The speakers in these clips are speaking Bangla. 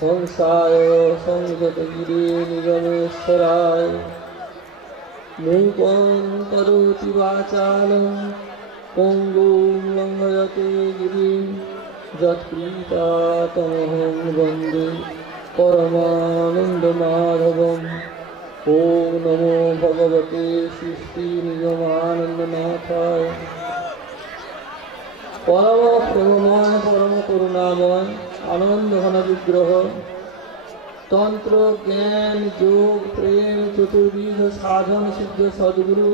हंसाय संगतगिरे निगमेश्वराय मूकं करोति वाचालं पङ्गुं लङ्घयते गिरिं यत्कृपातमहं वन्दे परमानन्दमाधवम्। ॐ नमो भगवते सृष्टिनिगमानन्दनाथाय। परम प्रेममय परम करुणामय आनंद घन विग्रह तंत्र ज्ञान योग प्रेम चतुर्विध साधन सिद्ध सद्गुरु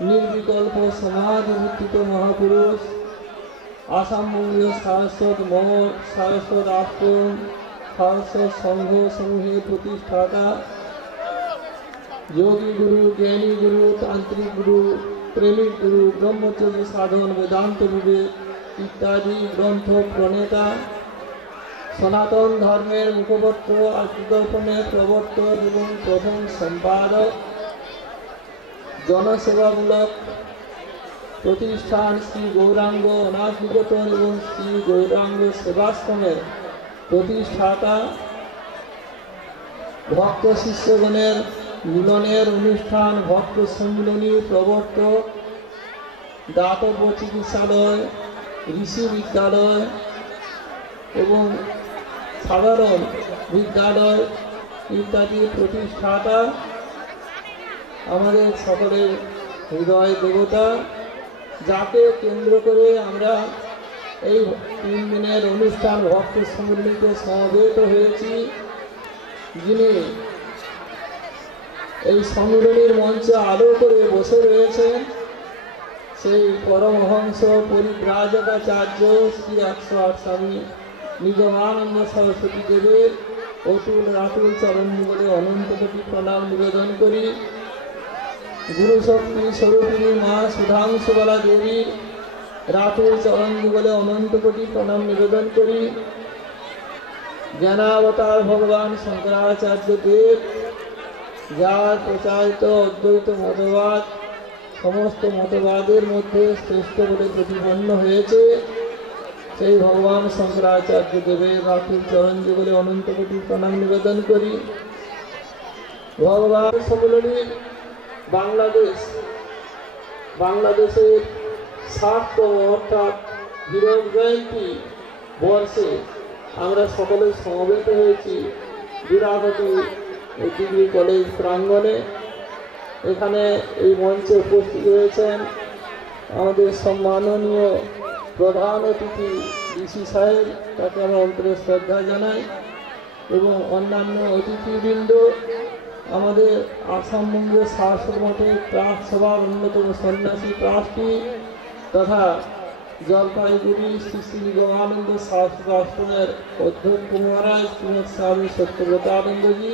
निर्विकल्प समाधि भूतित महापुरुष आसामबंगीय सारस्वत मठ सारस्वत आश्रम सारस्वत संघ समूहे प्रतिष्ठाता योगी गुरु ज्ञानी गुरु तांत्रिक गुरु प्रेमिक गुरु ब्रह्मचर्य साधन वेदांत विवेक इत्यादि ग्रंथ प्रणेता सनातन धर्मेर मुखपत्र आत्मदर्पणेर प्रवर्तक एवं प्रथम सम्पादक जनसेवामूलक प्रतिष्ठान श्री गौरांग अनाथ निकेतन एवं श्री गौरांग सेवाश्रमेर प्रतिष्ठाता भक्त शिष्यगणेर मिलनेर अनुष्ठान भक्त सम्मिलनी प्रवर्तक दातव्य चिकित्सालय ऋषि विद्यालय एवं साधारण विद्यालय इत्यादि प्रतिष्ठाता आमादेर सकलेर हृदय देवता जाके केंद्र करे आमरा এই 3 দিনের অনুষ্ঠান ভক্ত সম্মিলনীতে সমবেত হয়েছি। যিনি এই সম্মিলনীর মঞ্চে আলো করে বসে রয়েছেন সেই পরমহংস পরিব্রাজকাচার্য শ্রী 108 স্বামী নিগমানন্দ সরস্বতী দেবের অতুল রাতুল চরণ যুগলে অনন্ত কোটি প্রণাম নিবেদন করি। গুরু শক্তি স্বরূপিণী মা সুধাংশুবালা দেবীর রাতুল চরণ যুগলে অনন্ত কোটি প্রণাম নিবেদন করি। জ্ঞানাবতার ভগবান শঙ্করাচার্য দেব যার প্রচারিত অদ্বৈত মতবাদ সমস্ত মতবাদের মধ্যে শ্রেষ্ঠ বলে প্রতিপন্ন হয়েছে সেই ভগবান শঙ্করাচার্য দেবের রাতুল চরণ যুগলে অনন্ত কোটি প্রণাম নিবেদন করি। ভগবান সম্মিলনী বাংলাদেশের 60তম অর্থাৎ হীরক জয়ন্তী বর্ষে আমরা সকলে সমবেত হয়েছি বিরাটতী ডিগ্রি কলেজ প্রাঙ্গণে। এখানে এই মঞ্চে উপস্থিত হয়েছেন আমাদের সম্মাননীয় প্রধান অতিথি ডিসি সাহেব, তাকে আমরা অন্তরে শ্রদ্ধা জানাই, এবং অন্যান্য অতিথিবৃন্দ, আমাদের আসামবঙ্গের শাসক মঠের ট্রাস্ট সভার অন্যতম সন্ন্যাসী ট্রাস্টি তথা জলপাইগুড়ি শ্রী শ্রী নিগমানন্দ শাসক আশ্রমের অধ্যক্ষ মহারাজ শ্রীমৎ স্বামী সত্যব্রতানন্দজি,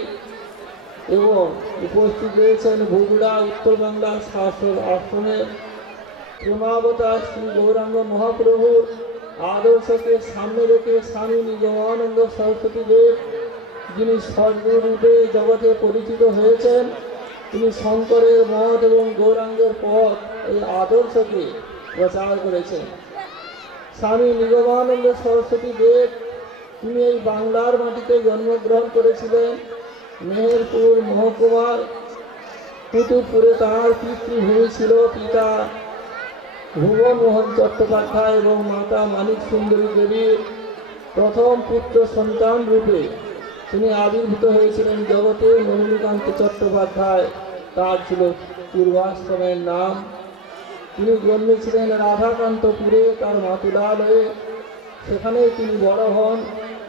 এবং উপস্থিত রয়েছেন বগুড়া উত্তর বাংলার শাসক আশ্রমের প্রেমাবতার শ্রী গৌরাঙ্গ মহাপ্রভুর আদর্শকে সামনে রেখে স্বামী নিগমানন্দ সরস্বতী দেব, যিনি সর্বরূপে জগতে পরিচিত হয়েছেন। তিনি শঙ্করের মত এবং গৌরাঙ্গের পথ এই আদর্শকে প্রচার করেছেন। স্বামী নিগমানন্দ সরস্বতী দেব তিনি এই বাংলার মাটিতে জন্মগ্রহণ করেছিলেন। মেহেরপুর মহকুমার কুতুবপুরে তাঁর পিতৃভূমি ছিল। পিতা ভুবন মোহন চট্টোপাধ্যায় এবং মাতা মানিক সুন্দরী দেবীর প্রথম পুত্র সন্তান রূপে তিনি আবির্ভূত হয়েছিলেন জগতে। নলিনীকান্ত চট্টোপাধ্যায় তার ছিল পূর্বাশ্রমের নাম। তিনি জন্মেছিলেন রাধাকান্তপুরে তার মাতুলালয়ে, সেখানেই তিনি বড় হন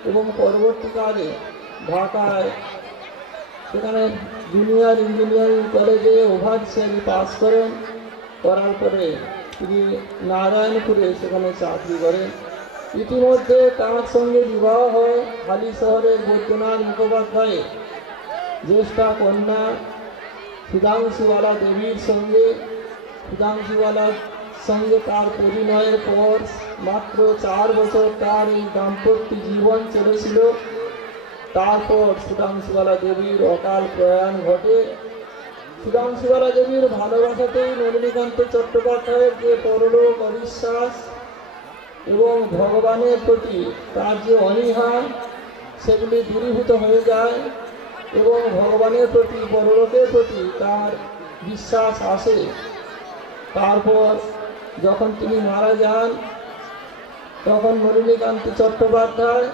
এবং পরবর্তীকালে ঢাকায় সেখানে জুনিয়র ইঞ্জিনিয়ারিং কলেজে ওভারসিয়ারি পাস করেন। করার পরে তিনি নারায়ণপুরে সেখানে চাকরি করেন। ইতিমধ্যে তার সঙ্গে বিবাহ হয় হালি শহরের বৈদ্যনাথ মুখোপাধ্যায়ের জ্যেষ্ঠা কন্যা সুধাংশুবালা দেবীর সঙ্গে। সুধাংশুবালার সঙ্গে তার পরিণয়ের পর মাত্র 4 বছর তার এই দাম্পত্য জীবন চলেছিল। তারপর সুধাংশুবালা দেবীর অকাল প্রয়াণ ঘটে। সুধাংশুবালা দেবীর ভালোবাসাতেই নলিনীকান্ত চট্টোপাধ্যায়ের যে পরলোক অবিশ্বাস এবং ভগবানের প্রতি তার যে অনীহা সেগুলি দূরীভূত হয়ে যায় এবং ভগবানের প্রতি পরলোকের প্রতি তার বিশ্বাস আসে। তারপর যখন তিনি মারা যান তখন নলিনীকান্ত চট্টোপাধ্যায়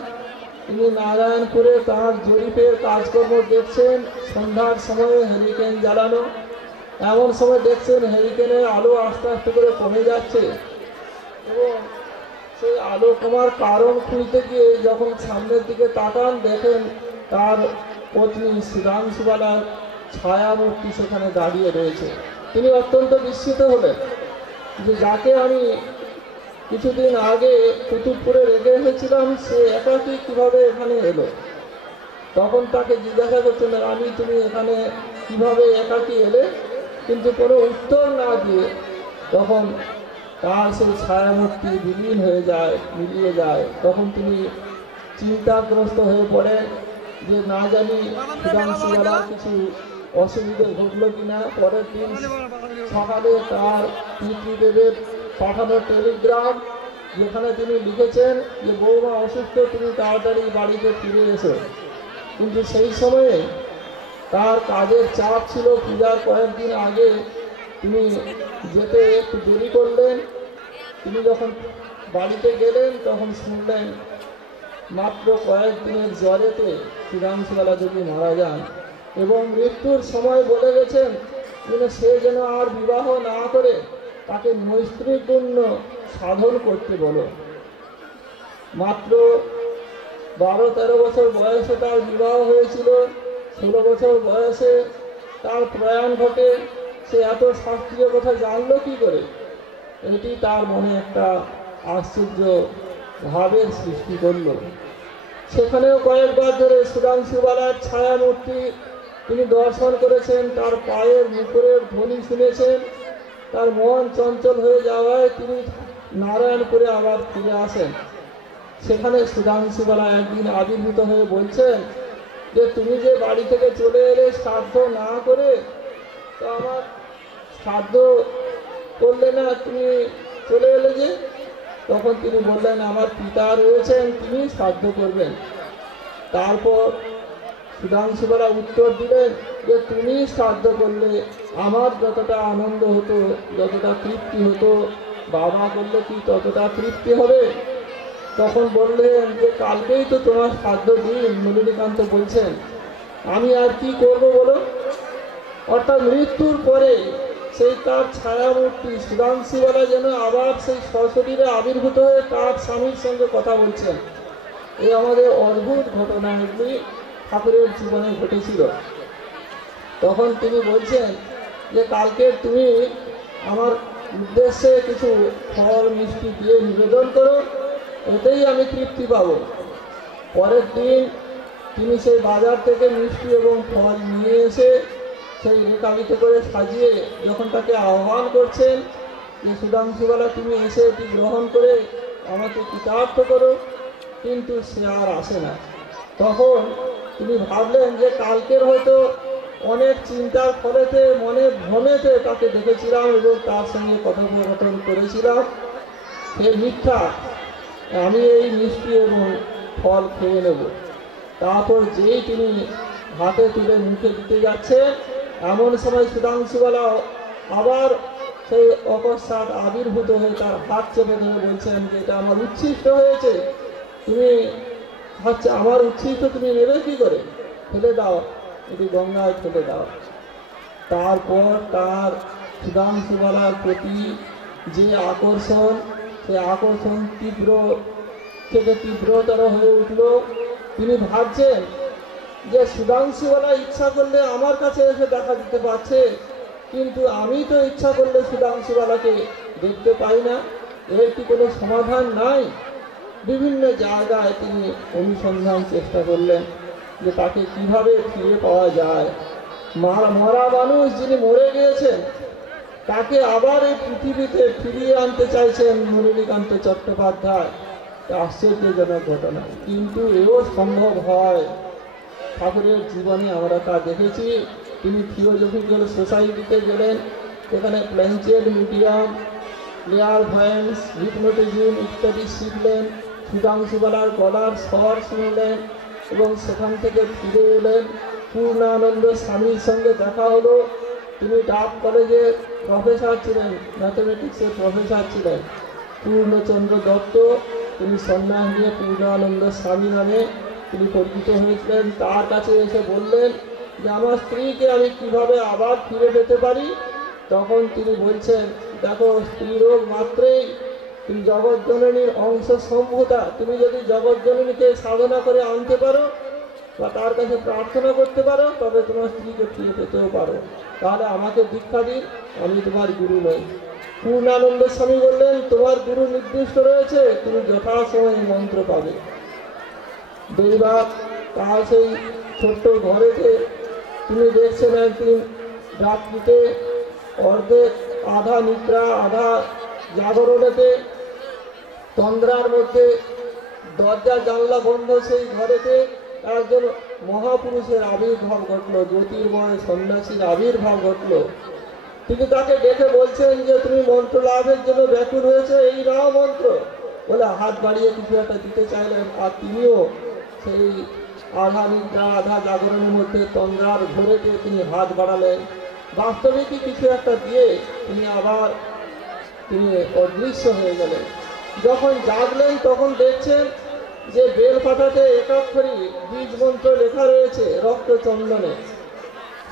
তিনি নারায়ণপুরে তাঁর জরিপের কাজকর্ম দেখছেন। সন্ধ্যার সময়ে হেরিকেন জ্বালানো, এমন সময় দেখছেন হেরিকেনের আলো আস্তে আস্তে করে কমে যাচ্ছে এবং সেই আলো কমার কারণ খুঁজতে গিয়ে যখন সামনের দিকে তাকান দেখেন তার পত্নী সুধাংশুবালার ছায়ামূর্তি সেখানে দাঁড়িয়ে রয়েছে। তিনি অত্যন্ত বিস্মিত হলেন যে যাকে আমি কিছুদিন আগে কুতুবপুরে রেখে এসেছিলাম সে একাকী কীভাবে এখানে এলো। তখন তাকে জিজ্ঞাসা করছেন তুমি এখানে কিভাবে একাকী এলে, কিন্তু কোনো উত্তর না দিয়ে তখন তার সেই ছায়ামূর্তি বিলীন হয়ে যায়, মিলিয়ে যায়। তখন তিনি চিন্তাগ্রস্ত হয়ে পড়েন যে না জানি সুধাংশুবালার কিছু অসুবিধে ঘটলো কিনা। পরের দিন সকালে তার পিতৃদেবের পাঠানো টেলিগ্রাম যেখানে তিনি লিখেছেন যে বৌমা অসুস্থ, তুমি তাড়াতাড়ি বাড়িতে ফিরে এসো। কিন্তু সেই সময়ে তার কাজের চাপ ছিল, পূজার কয়েকদিন আগে তিনি যেতে একটু দেরি করলেন। তিনি যখন বাড়িতে গেলেন তখন শুনলেন মাত্র কয়েকদিনের জ্বরেতে সুধাংশুবালা দেবী মারা যান এবং মৃত্যুর সময় বলে গেছেন সে যেন আর বিবাহ না করে তাকে নৈষ্ঠিকপূর্ণ সাধন করতে বলো। মাত্র 12-13 বছর বয়সে তার বিবাহ হয়েছিল, 16 বছর বয়সে তার প্রয়াণ ঘটে। সে এত শাস্ত্রীয় কথা জানলো কি করে? এটি তার মনে একটা আশ্চর্য ভাবের সৃষ্টি করল। সেখানেও কয়েকবার ধরে সুধাংশুবালার ছায়ামূর্তি তিনি দর্শন করেছেন, তার পায়ের মুখরের ধ্বনি শুনেছেন। তার মন চঞ্চল হয়ে যাওয়ায় তিনি নারায়ণপুরে আবার ফিরে আসেন। সেখানে সুধাংশুবালা একদিন আবির্ভূত হয়ে বলছেন যে তুমি যে বাড়ি থেকে চলে এলে শ্রাদ্ধ না করে, তো আমার শ্রাদ্ধ করলে না, তুমি চলে এলে যে? তখন তিনি বললেন আমার পিতা রয়েছেন, তিনি শ্রাদ্ধ করবেন। তারপর সুধাংশুবালা উত্তর দিলেন যে তুমি শ্রাদ্ধ করলে আমার যতটা আনন্দ হতো, যতটা তৃপ্তি হতো, বাবা করলে কি ততটা তৃপ্তি হবে? তখন বললেন যে কালকেই তো তোমার শ্রাদ্ধ দিন। নলিনীকান্ত বলছেন আমি আর কি করব বলো? অর্থাৎ মৃত্যুর পরে সেই তার ছায়ামূর্তি সুধাংশুবালা যেন আবার সেই সশরীরে আবির্ভূত হয়ে তার স্বামীর সঙ্গে কথা বলছেন। এই আমাদের অদ্ভুত ঘটনা এগুলি ঠাকুরের জীবনে ঘটেছিল। তখন তিনি বলছেন যে কালকে তুমি আমার উদ্দেশ্যে কিছু ফল মিষ্টি দিয়ে নিবেদন করো, এতেই আমি তৃপ্তি পাব। পরের দিন তিনি সেই বাজার থেকে মিষ্টি এবং ফল নিয়ে এসে সেই রেখাবিতে করে সাজিয়ে যখন তাকে আহ্বান করছেন যে সুধাংশুবালা তুমি এসে এটি গ্রহণ করে আমাকে কৃতার্থ করো, কিন্তু সে আর আসে না। তখন তিনি ভাবলেন যে কালকের হয়তো অনেক চিন্তার ফলেতে মনে ভ্রমেতে তাকে দেখেছিলাম এবং তার সঙ্গে কথোপকথন করেছিলাম, সে মিথ্যা, আমি এই মিষ্টি এবং ফল খেয়ে নেব। তারপর যেই তিনি হাতে তুলে মুখে দিতে যাচ্ছে এমন সময় সুধাংশুবালা আবার সেই অকস্মাৎ আবির্ভূত হয়ে তার হাত চেপে ধরে বলছেন যে এটা আমার উচ্ছিষ্ট হয়েছে, তুমি হচ্ছে আমার উচ্ছিষ্ট তুমি নেবে কি করে? ফেলে দাও, এটি গঙ্গায় ফেলে দাও। তারপর তার সুধাংশুবালার প্রতি যে আকর্ষণ, সে আকর্ষণ তীব্র থেকে তীব্রতর হয়ে উঠল। তিনি ভাবছেন যে সুধাংশুবালা ইচ্ছা করলে আমার কাছে এসে দেখা দিতে পারছে, কিন্তু আমি তো ইচ্ছা করলে সুধাংশুবালাকে দেখতে পাই না, এর কি কোনো সমাধান নাই? বিভিন্ন জায়গায় তিনি অনুসন্ধান চেষ্টা করলেন যে তাকে কিভাবে ফিরে পাওয়া যায়। মরা মানুষ যিনি মরে গিয়েছেন তাকে আবার এই পৃথিবীতে ফিরিয়ে আনতে চাইছেন নলিনীকান্ত চট্টোপাধ্যায়। আশ্চর্যজনক ঘটনা, কিন্তু এও সম্ভব হয়। ঠাকুরের জীবনে আমরা তা দেখেছি। তিনি থিওজফিক্যাল সোসাইটিতে গেলেন, সেখানে প্ল্যানচেট মিডিয়াম ক্লিয়ার ভয়েন্স, হিপনোটিজম ইত্যাদি শিখলেন। সুধাংশুবালার গলার স্বর শুনলেন এবং সেখান থেকে ফিরে এলেন। পূর্ণানন্দ স্বামীর সঙ্গে দেখা হলো। তিনি ডাব কলেজে প্রফেসর ছিলেন, ম্যাথমেটিক্সের প্রফেসর ছিলেন। পূর্ণচন্দ্র দত্ত, তিনি সন্ন্যাস নিয়ে পূর্ণানন্দ স্বামী নামে তিনি পরিচিত হয়েছিলেন। তার কাছে এসে বললেন যে আমার স্ত্রীকে আমি কিভাবে আবার ফিরে পেতে পারি। তখন তিনি বলছেন, দেখো, স্ত্রীরোগ মাত্রেই তুমি জগৎজননীর অংশ সম্ভূতা। তুমি যদি জগৎজননীকে সাধনা করে আনতে পারো বা তার কাছে প্রার্থনা করতে পারো, তবে তোমার স্ত্রীকে ফিরে পেতেও পারো। তাহলে আমাকে দীক্ষা দিন, আমি তোমার গুরু নই। পূর্ণানন্দ স্বামী বললেন, তোমার গুরু নির্দিষ্ট রয়েছে, তুমি যথাসময়ে মন্ত্র পাবে। দুইবার তার সেই ছোট্ট ঘরেতে তিনি দেখছেন একদিন রাত্রিতে অর্ধেক আধা নিদ্রা আধা জাগরণেতে তন্দ্রার মধ্যে দরজা জানলা বন্ধ সেই ঘরেতে একজন মহাপুরুষের আবির্ভাব ঘটল, জ্যোতির্ময় সন্ন্যাসীর আবির্ভাব ঘটল। তিনি তাকে ডেকে বলছেন যে তুমি মন্ত্র লাভের জন্য ব্যাকুল হয়েছে, এই নাও মন্ত্র বলে হাত বাড়িয়ে কিছু একটা দিতে চাইলেন। আর তিনিও সেই আধা নিদ্রা আধা জাগরণের মধ্যে তন্দ্রার ঘোরেতে তিনি হাত বাড়ালেন। বাস্তবিকই কিছু একটা দিয়ে তিনি আবার অদৃশ্য হয়ে গেলেন। যখন জাগলেন তখন দেখছেন যে বেলপাতাতে একাক্ষরী বীজ মন্ত্র লেখা রয়েছে, রক্ত চন্দনে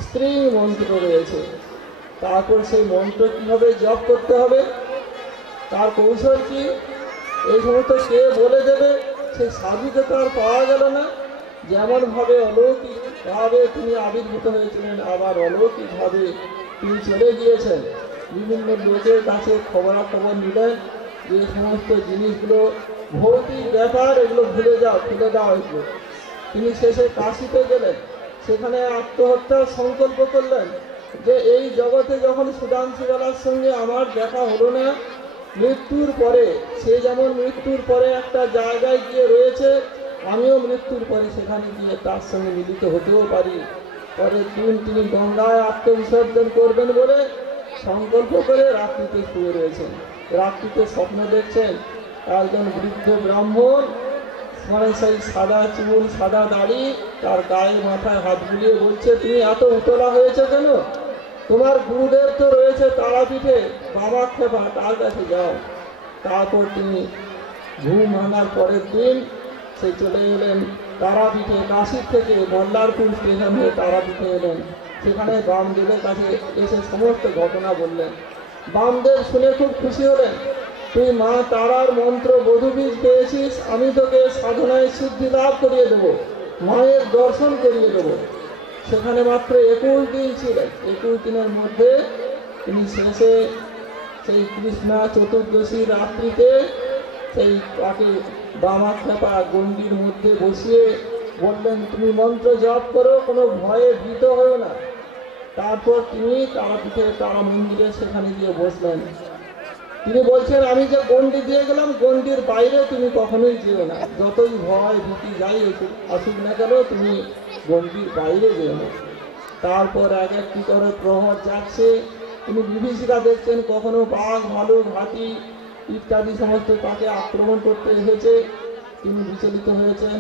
স্ত্রী মন্ত্র রয়েছে। তারপর সেই মন্ত্র কিভাবে জপ করতে হবে, তার কৌশল কি, এই সমস্ত কে বলে দেবে? সেই সাধুকে তো আর পাওয়া গেল না। যেমনভাবে অলৌকিকভাবে তিনি আবির্ভূত হয়েছিলেন, আবার অলৌকিকভাবে তিনি চলে গিয়েছেন। বিভিন্ন লোকের কাছে খবরাখবর নিলেন যে সমস্ত জিনিসগুলো ভৌতিক ব্যাপার, এগুলো ভুলে দেওয়া হয়েছিল। তিনি শেষে কাশিতে গেলেন, সেখানে আত্মহত্যার সংকল্প করলেন যে এই জগতে যখন সুধাংশুবালার সঙ্গে আমার দেখা হলো না, মৃত্যুর পরে সে যেমন মৃত্যুর পরে একটা জায়গায় গিয়ে রয়েছে, আমিও মৃত্যুর পরে সেখানে গিয়ে তার সঙ্গে মিলিত হতেও পারি। পরের দিন তিনি গঙ্গায় আত্মবিসর্জন করবেন বলে সংকল্প করে রাত্রিতে শুয়ে রয়েছেন। রাত্রিতে স্বপ্ন দেখছেন একজন বৃদ্ধ ব্রাহ্মণ, মানে সেই সাদা চুল সাদা দাড়ি, তার গায়ে মাথায় হাত বুলিয়ে বলছে, তুমি এত উতলা হয়েছে কেন? তোমার গুরুদেব তো রয়েছে তারাপীঠে, বামাক্ষেপা, তার কাছে যাও। তারপর তিনি ঘুম ভাঙার পরের দিন সে চলে এলেন তারাপীঠে। কাশীর থেকে মল্লারপুর স্টেশন হয়ে তারাপীঠে এলেন। সেখানে বামদেবের কাছে এসে সমস্ত ঘটনা বললেন। বামদেব শুনে খুব খুশি হলেন। তুই মা তারার মন্ত্র বধূবীজ পেয়েছিস, আমি তোকে সাধনায় সিদ্ধি লাভ করিয়ে দেবো, মায়ের দর্শন করিয়ে দেবো। সেখানে মাত্র 21 দিন ছিলেন। 21 দিনের মধ্যে তিনি শেষে সেই কৃষ্ণা চতুর্দশী রাত্রিতে সেই তাকে বামাক্ষেপা গণ্ডির মধ্যে বসিয়ে বললেন, তুমি মন্ত্র জপ করো, কোনো ভয়ে ভীত হও না। তারপর তিনি তারাপীঠে তারা মন্দিরে সেখানে গিয়ে বসলেন। তিনি বলছেন, আমি যে গণ্ডি দিয়ে গেলাম, গণ্ডির বাইরে তুমি কখনোই যেও না, যতই ভয় ভীতি যাই আসুক না কেন, তুমি গণ্ডির বাইরে যেও না। তারপর এক একটি করে প্রহর যাচ্ছে, তিনি বিভীষিকা দেখছেন, কখনো বাঘ ভালুক হাতি ইত্যাদি সমস্ত তাকে আক্রমণ করতে এসেছে। তিনি বিচলিত হয়েছেন।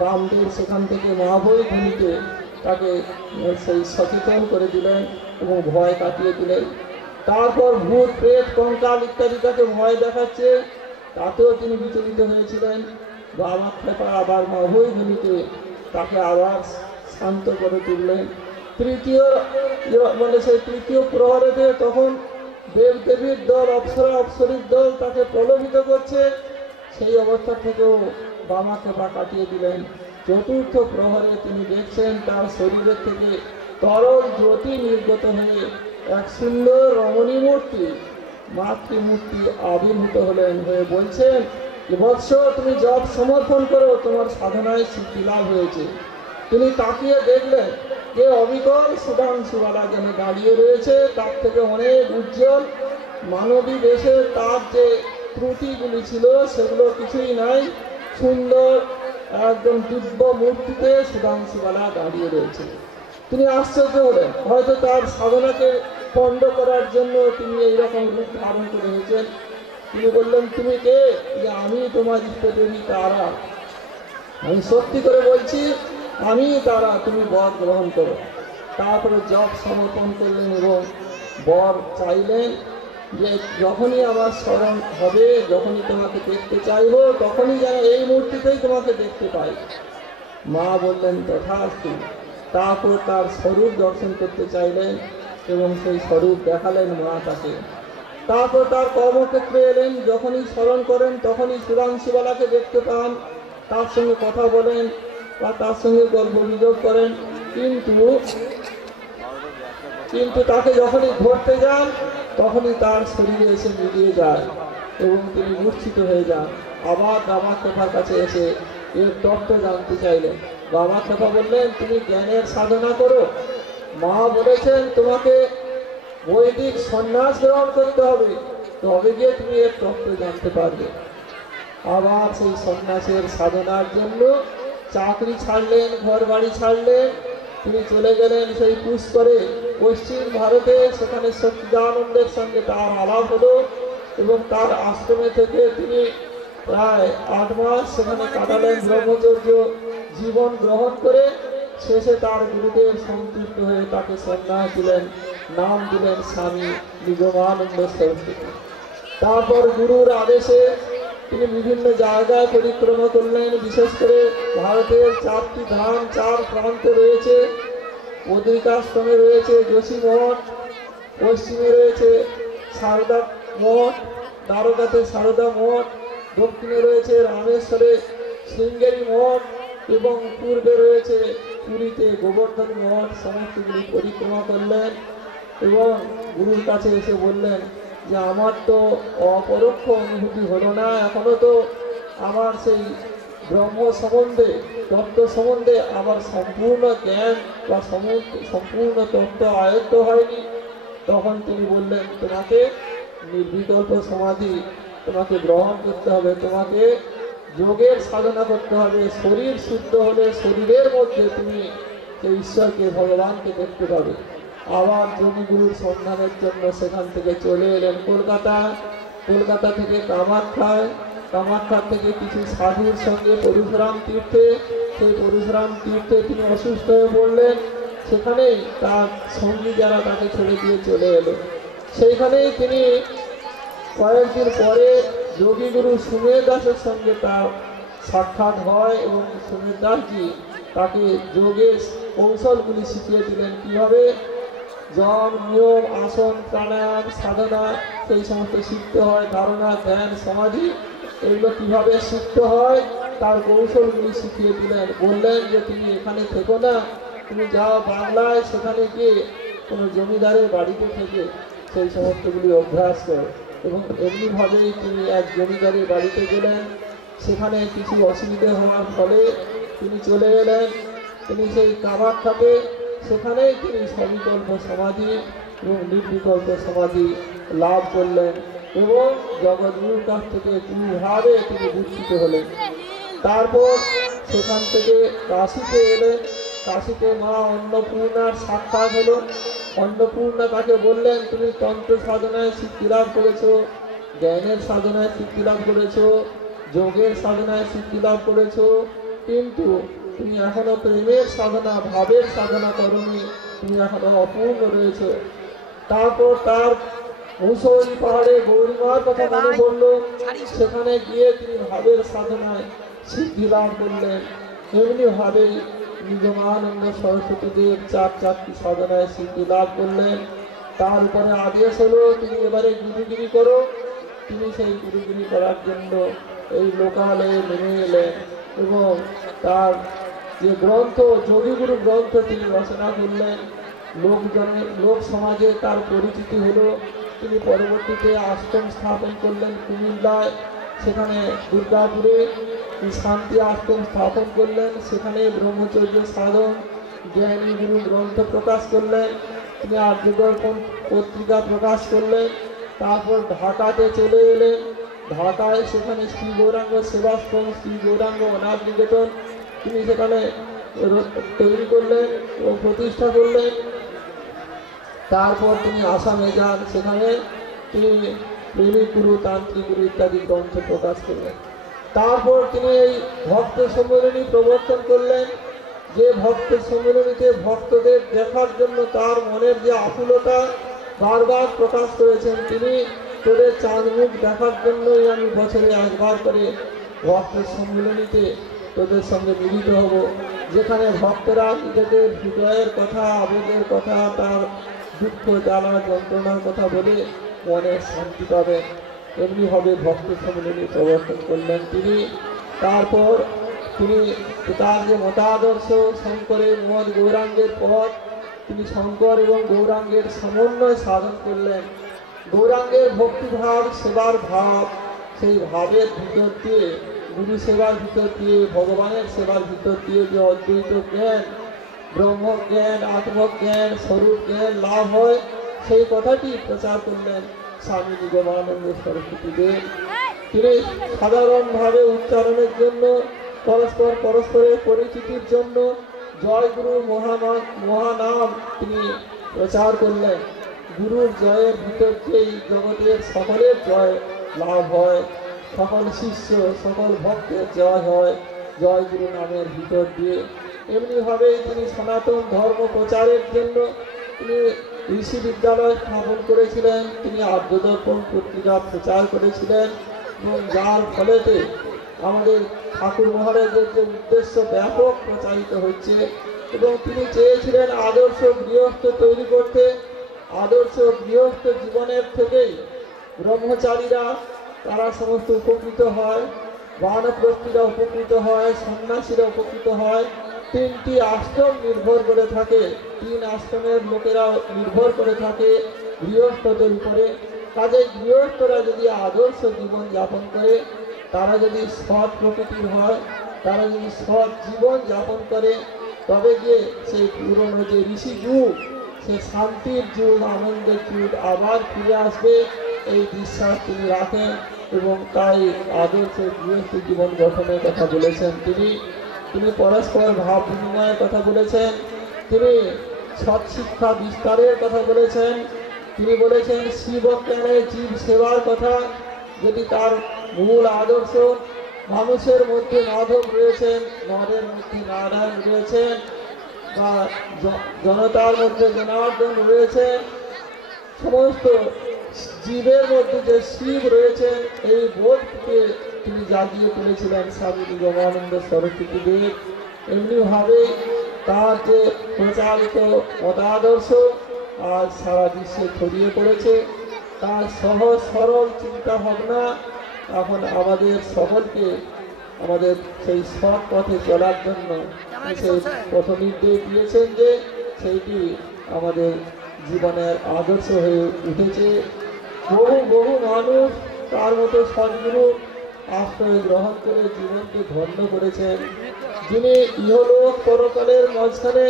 বামদেব সেখান থেকে মহাভয় ধ্বনিতে তাকে সেই সচেতন করে দিলেন এবং ভয় কাটিয়ে দিলেন। তারপর ভূত প্রেত কঙ্কাল ইত্যাদি তাকে ভয় দেখাচ্ছে, তাতেও তিনি বিচলিত হয়েছিলেন। বামাক্ষেপা আবার মহাভয় ধ্বনিতে তাকে আবার শান্ত করে তুললেন। সেই তৃতীয় প্রহরেতে তখন দেবদেবীর দল, অপ্সরা অপ্সরীর দল তাকে প্রলোভিত করছে। সেই অবস্থা থেকেও বামাক্ষেপা কাটিয়ে দিলেন। চতুর্থ প্রহরে তিনি দেখছেন তার শরীরের থেকে তরল জ্যোতি নির্গত হয়ে এক সুন্দর রমণী মূর্তি, মাতৃমূর্তি আবির্ভূত হলেন, হয়ে বলছেন যে বৎস, তুমি জপ সমর্পণ করো, তোমার সাধনায় সিদ্ধি লাভ হয়েছে। তিনি তাকিয়ে দেখলেন যে অবিকল সুধাংশুবালা যেন দাঁড়িয়ে রয়েছে, তার থেকে অনেক উজ্জ্বল মানবী বেশে তার যে ত্রুটিগুলি ছিল সেগুলো কিছুই নাই। সুন্দর একদম দিব্য মূর্তিতে সুধাংশুবালা দাঁড়িয়ে রয়েছে। তিনি আশ্চর্য হলেন, হয়তো তার সাধনাকে পণ্ড করার জন্য তিনি এইরকম রূপ ধারণ করে হয়েছেন। তিনি বললেন, তুমি কে? যে আমি তোমার ইষ্টদেবী তারা, আমি সত্যি করে বলছি আমি তারা, তুমি বর গ্রহণ করো। তারপরে জপ সমর্পণ করলেন এবং বর চাইলেন যে যখনই আমার স্মরণ হবে, যখনই তোমাকে দেখতে চাইব, তখনই যেন এই মূর্তিতেই তোমাকে দেখতে পাই। মা বললেন তথাস্তু। তারপর তার স্বরূপ দর্শন করতে চাইলেন এবং সেই স্বরূপ দেখালেন মা তাকে। তারপর তার কর্মক্ষেত্রে এলেন, যখনই স্মরণ করেন তখনই সুরাংশীবালাকে দেখতে পান, তার সঙ্গে কথা বলেন বা তার সঙ্গে গল্প গুজব করেন, কিন্তু তাকে যখনই ধরতে যান তখনই তার শরীরে এসে মিলিয়ে যায় এবং তিনি মূর্ছিত হয়ে যান। আবার রামাক্ষেপার কাছে এসে এর তত্ত্ব জানতে চাইলেন। রামাক্ষেপা বললেন, তুমি জ্ঞানের সাধনা করো, মা বলেছেন তোমাকে বৈদিক সন্ন্যাস গ্রহণ করতে হবে, তবে গিয়ে তুমি এর তত্ত্ব জানতে পারবে। আবার সেই সন্ন্যাসের সাধনার জন্য চাকরি ছাড়লেন, ঘর বাড়ি ছাড়লেন, তিনি চলে গেলেন সেই পুষ্করে পশ্চিম ভারতে। সেখানে সচ্চিদানন্দের সঙ্গে তার আলাপ হলো এবং তার আশ্রমে থেকে তিনি প্রায় 8 মাস সেখানে কাটালেন ব্রহ্মচর্য জীবন গ্রহণ করে। শেষে তার গুরুদেব সন্তুষ্ট হয়ে তাকে সন্ন্যাস দিলেন, নাম দিলেন স্বামী নিগমানন্দ সরস্বতী। তারপর গুরুর আদেশে তিনি বিভিন্ন জায়গায় পরিক্রমা করলেন। বিশেষ করে ভারতের 4টি ধাম, 4 প্রান্তে রয়েছে। বদ্রিকাশ্রমে রয়েছে যোশী মঠ, পশ্চিমে রয়েছে সারদা মঠ, দ্বারকাতে সারদা মঠ, দক্ষিণে রয়েছে রামেশ্বরে শৃঙ্গেরি মঠ এবং পূর্বে রয়েছে পুরীতে গোবর্ধন মঠ। সমস্তগুলি পরিক্রমা করলেন এবং গুরুর কাছে এসে বললেন যে আমার তো অপরোক্ষ অনুভূতি হলো না, এখনো তো আমার সেই ব্রহ্ম সম্বন্ধে, তত্ত্ব সম্বন্ধে আমার সম্পূর্ণ জ্ঞান বা সম্পূর্ণ তত্ত্ব আয়ত্ত হয়নি। তখন তিনি বললেন, তোমাকে নির্বিকল্প সমাধি তোমাকে গ্রহণ করতে হবে, তোমাকে যোগের সাধনা করতে হবে। শরীর শুদ্ধ হলে শরীরের মধ্যে তুমি সেই ঈশ্বরকে, ভগবানকে দেখতে পাবে। আবার যোগীগুরুর সন্ধানের জন্য সেখান থেকে চলে এলেন কলকাতা। কলকাতা থেকে কামাখ্যা থেকে কিছু সাধুর সঙ্গে পরশুরাম তীর্থে, সেই পরশুরাম তীর্থে তিনি অসুস্থ হয়ে পড়লেন। সেখানেই তার সঙ্গী যারা তাকে ছেড়ে দিয়ে চলে এলো। সেইখানেই তিনি কয়েকদিন পরে যোগীগুরু সুমের দাসের সঙ্গে তার সাক্ষাৎ হয় এবং সুমের দাসজি তাকে যোগের কৌশলগুলি শিখিয়ে দিলেন, কীভাবে যম, নিয়ম, আসন, প্রাণায়াম, সাধনা সেই সমস্ত শিখতে হয়, ধারণা, ধ্যান, সমাধি এগুলো কীভাবে শিখতে হয় তার কৌশলগুলি শিখিয়ে দিলেন। বললেন যে তুমি এখানে থেকো না, তুমি যাও বাংলায়, সেখানে গিয়ে কোনো জমিদারের বাড়িতে থেকে সেই সমস্তগুলি অভ্যাস করো। এবং এমনিভাবেই তিনি এক জমিদারের বাড়িতে গেলেন। সেখানে কিছু অসুবিধে হওয়ার ফলে তিনি চলে এলেন। তিনি সেই কামাখ্যাতে, সেখানেই তিনি সবিকল্প সমাধি এবং নির্বিকল্প সমাধি লাভ করলেন এবং জগৎগুরুর কাছ থেকে দুইভাবে তিনি দীক্ষিত হলেন। তারপর সেখান থেকে কাশীতে এলেন। কাশীতে মা অন্নপূর্ণার সাক্ষাৎ হলো। অন্নপূর্ণা তাকে বললেন, তুমি তন্ত্র সাধনায় সিদ্ধি লাভ করেছ, জ্ঞানের সাধনায় সিদ্ধি লাভ করেছ, যোগের সাধনায় সিদ্ধি লাভ করেছ, কিন্তু তুমি এখনো প্রেমের সাধনা, ভাবের সাধনা করনি, তুমি এখনো অপূর্ণ রয়েছ। তারপর তার মুসৌরি পাহাড়ে গৌরীমার কথা মনে পড়ল। সেখানে গিয়ে তিনি ভাবের সাধনায় সিদ্ধি লাভ করলেন। এমনিভাবেই নিগমানন্দ সরস্বতী দেব 4টি সাধনায় সিদ্ধি লাভ করলেন। তার উপরে আদেশ হলো তুমি এবারে গুরুগিরি করো। তিনি সেই গুরুগিরি করার জন্য এই লোকালয়ে নেমে এলেন এবং তার যে গ্রন্থ, যোগীগুরু গ্রন্থ তিনি রচনা করলেন। লোক সমাজে তার পরিচিতি হলো। তিনি পরবর্তীতে আশ্রম স্থাপন করলেন কুমিল্লায়, সেখানে দুর্গাপুরে শান্তি আশ্রম স্থাপন করলেন। সেখানে ব্রহ্মচর্য সাধন জ্ঞানী গুরু গ্রন্থ প্রকাশ করলেন। তিনি আর্যদর্পণ পত্রিকা প্রকাশ করলেন। তারপর ঢাকাতে চলে এলেন। ঢাকায় সেখানে শ্রী গৌরাঙ্গ সেবাশ্রম, শ্রী গৌরাঙ্গ অনাথ নিকেতন তিনি সেখানে তৈরি করলেন ও প্রতিষ্ঠা করলেন। তারপর তিনি আসামে যান, সেখানে তিনি প্রেমিক গুরু, তান্ত্রিক গুরু ইত্যাদি গ্রন্থ প্রকাশ করলেন। তারপর তিনি এই ভক্ত সম্মেলনী প্রবর্তন করলেন, যে ভক্ত সম্মেলনীতে ভক্তদের দেখার জন্য তার মনের যে আকুলতা বারবার প্রকাশ করেছেন, তিনি তোদের চাঁদ মুখ দেখার জন্যই আমি বছরে একবার করে ভক্ত সম্মেলনীতে তোদের সঙ্গে মিলিত হব, যেখানে ভক্তরা নিজেদের হৃদয়ের কথা, আবেগের কথা, তার দুঃখ জ্বালা যন্ত্রণার কথা বলে মনে শান্তি পাবেন। এমনিভাবে ভক্ত সম্মেলনী প্রবর্তন করলেন তিনি। তারপর তিনি তার যে মতাদর্শ, শঙ্করের মত, গৌরাঙ্গের পথ, তিনি শঙ্কর এবং গৌরাঙ্গের সমন্বয় সাধন করলেন। গৌরাঙ্গের ভক্তিভাব, সেবার ভাব, সেই ভাবের ভিতর দিয়ে, গুরু সেবার ভিতর দিয়ে, ভগবানের সেবার ভিতর দিয়ে যে অদ্বৈত জ্ঞান, ব্রহ্মজ্ঞান, আত্মজ্ঞান, স্বরূপ জ্ঞান লাভ হয়, সেই কথাটি প্রচার করলেন স্বামী নিগমানন্দ সরস্বতী দেব। তিনি সাধারণভাবে উচ্চারণের জন্য, পরস্পরের পরিচিতির জন্য জয় গুরু মহানাম তিনি প্রচার করলেন। গুরুর জয়ের ভিতর দিয়েই জগতের সকলের জয় লাভ হয়, সকল শিষ্য, সকল ভক্তের জয় হয় জয় গুরু নামের ভিতর দিয়ে। এমনিভাবেই তিনি সনাতন ধর্ম প্রচারের জন্য তিনি ঋষি বিদ্যালয় স্থাপন করেছিলেন, তিনি আর্যদর্পণ পত্রিকা প্রচার করেছিলেন, এবং যার ফলেতে আমাদের ঠাকুর মহারাজের যে উদ্দেশ্য ব্যাপক প্রচারিত হচ্ছে। এবং তিনি চেয়েছিলেন আদর্শ গৃহস্থ তৈরি করতে। আদর্শ গৃহস্থ জীবনের থেকেই ব্রহ্মচারীরা তারা সমস্ত উপকৃত হয়, বানপ্রস্থীরা উপকৃত হয়, সন্ন্যাসীরা উপকৃত হয়। তিনটি আশ্রম নির্ভর করে থাকে, তিন আশ্রমের লোকেরা নির্ভর করে থাকে গৃহস্থদের উপরে। কাজেই গৃহস্থরা যদি আদর্শ জীবন যাপন করে, তারা যদি সৎ প্রকৃতির হয়, তারা যদি সৎ জীবন যাপন করে, তবে গিয়ে সেই পুরনো যে ঋষি যুগ, সে শান্তির যুগ, আনন্দের যুগ আবার ফিরে আসবে, এই বিশ্বাস তিনি রাখেন। এবং তাই আদর্শ গৃহস্থ জীবন গঠনের কথা বলেছেন তিনি পরস্পর ভাব বিনিময়ের কথা বলেছেন, তিনি সৎ শিক্ষা বিস্তারের কথা বলেছেন, তিনি বলেছেন শিব জ্ঞানে জীব সেবার কথা। যদি তার মূল আদর্শ, মানুষের মধ্যে মাধব রয়েছেন, নরের মধ্যে নারায়ণ রয়েছেন, বা জনতার মধ্যে জনার্দন রয়েছেন, সমস্ত জীবের মধ্যে যে শিব রয়েছেন, এই বোধকে তিনি জাগিয়ে তুলেছিলেন স্বামী নিগমানন্দ সরস্বতী দেব। এমনিভাবে তার যে প্রচারিত মতাদর্শ আজ সারা বিশ্বে ছড়িয়ে পড়েছে, তার সহজ সরল চিন্তা ভাবনা এখন আমাদের সকলকে আমাদের সেই সৎ পথে চলার জন্য সেই পথ নির্দেশ দিয়েছেন, যে সেইটি আমাদের জীবনের আদর্শ হয়ে উঠেছে। বহু বহু মানুষ তার মতো সদ্গুরু আশ্রয় গ্রহণ করে জীবনকে ধন্য করেছেন, যিনি ইহলোক পরকালের মাঝখানে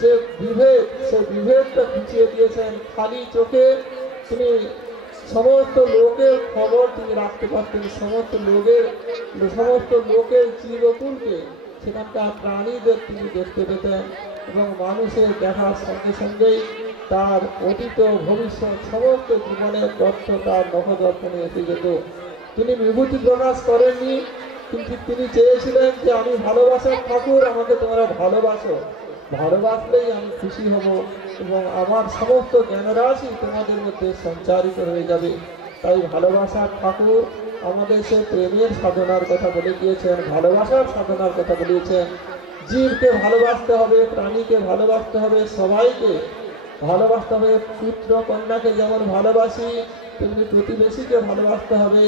যে বিভেদ, সেই বিভেদটা ঘুচিয়ে দিয়েছেন। খালি চোখে তিনি সমস্ত লোকের খবর তিনি রাখতে পারতেন, সমস্ত লোকের জীবকুলকে, সেখানকার প্রাণীদের তিনি দেখতে পেতেন, এবং মানুষের দেখার সঙ্গে সঙ্গেই তার অতীত ভবিষ্যৎ সমস্ত জীবনের তথ্য তার নখদর্পণে এসে যেত। তিনি বিভূতি প্রকাশ করেননি, কিন্তু তিনি চেয়েছিলেন যে আমি ভালোবাসার ঠাকুর, আমাকে তোমরা ভালোবাসো, ভালোবাসলেই আমি খুশি হব, এবং আমার সমস্ত জ্ঞানরাশি তোমাদের মধ্যে সঞ্চারিত হয়ে যাবে। তাই ভালোবাসার ঠাকুর আমাদের সে প্রেমের সাধনার কথা বলে গিয়েছেন, ভালোবাসার সাধনার কথা বলেছেন। জীবকে ভালোবাসতে হবে, প্রাণীকে ভালোবাসতে হবে, সবাইকে ভালোবাসতে হবে। পুত্র কন্যাকে যেমন ভালোবাসি, তেমনি প্রতিবেশীকে ভালোবাসতে হবে।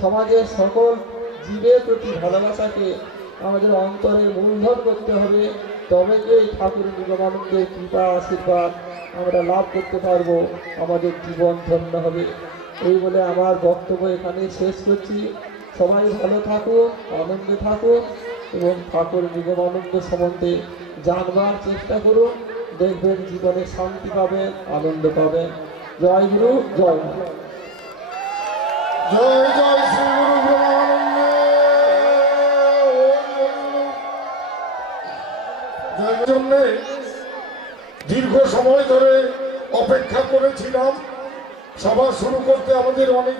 সমাজের সকল জীবের প্রতি ভালোবাসাকে আমাদের অন্তরে মূলধন করতে হবে, তবে যে ঠাকুর নিগমানন্দের কৃপা আশীর্বাদ আমরা লাভ করতে পারবো, আমাদের জীবন ধন্য হবে। এই বলে আমার বক্তব্য এখানে শেষ করছি। সবাই ভালো থাকুন, আনন্দে থাকুন, এবং ঠাকুর নিগমানন্দ সম্বন্ধে জানবার চেষ্টা করুন। দেখবেন জীবনে শান্তি পাবেন, আনন্দ পাবেন। জয় গুরু, জয় মা। জয় জয় শ্রী গুরু ব্রহ্মানন্দ। জন্য দীর্ঘ সময় ধরে অপেক্ষা বলেছিলাম সভা শুরু করতে আমাদের অনেক